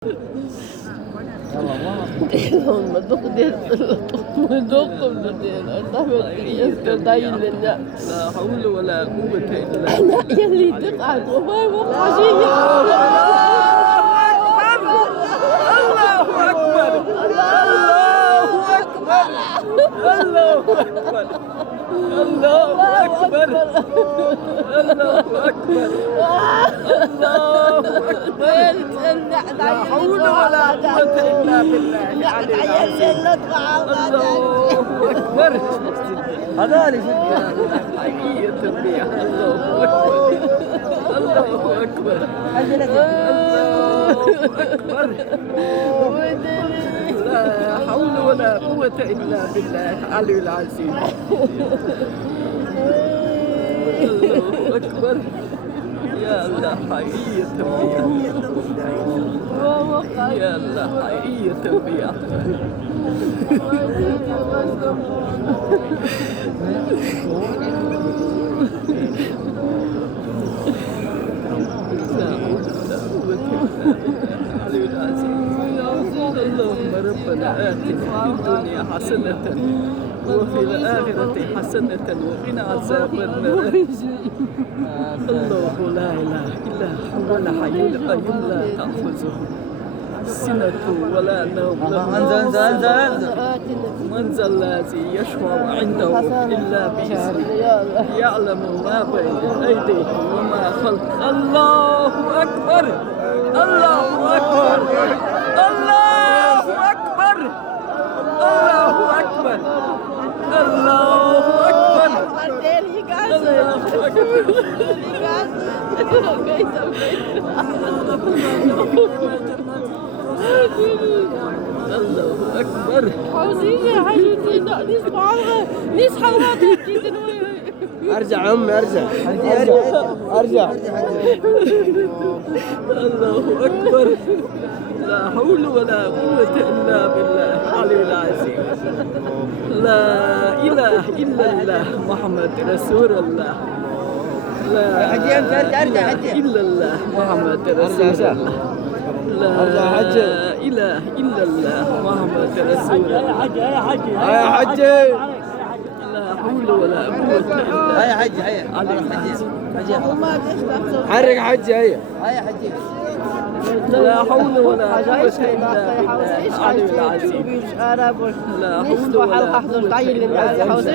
لا حول ولا قوة إلا بالله. يلي تقعد وما يوقع شيء. الله أكبر الله أكبر الله أكبر الله أكبر الله أكبر الله أكبر لا حول ولا قوة إلا بالله العلي العظيم. الله أكبر هذول حقيقة الريح. الله أكبر الله أكبر الله أكبر لا حول ولا قوة إلا بالله العلي العظيم. الله أكبر يا الله حقيقة الريح يا الله حقيقة الريح. اللهم ربنا آتنا في الدنيا حسنة وفي الآخرة حسنة وقنا عذاب النار. الله لا إله إلا هو الحي القيوم لا تأخذه سنة ولا نوم. من ذا الذي يشفع عنده إلا بإذنه يعلم ما بين أيديهم وما خلفهم. الله أكبر الله أكبر الله أكبر الله أكبر الله أكبر الله أكبر. عاوزين يا حبيبتي نصحى ارجع امي ارجع الله أكبر لا حول ولا قوة إلا بالله العلي العظيم. لا إله إلا الله محمد رسول الله. لا إله إلا الله محمد رسول الله. لا إله إلا الله محمد رسول الله. يا حجي لا حول ولا قوة إلا بالله. يا حجي هيا علي العظيم. حرك حجي هيا لا حول ولا قوة إلا بالله العلي العظيم. لا حول ولا قوة إلا بالله.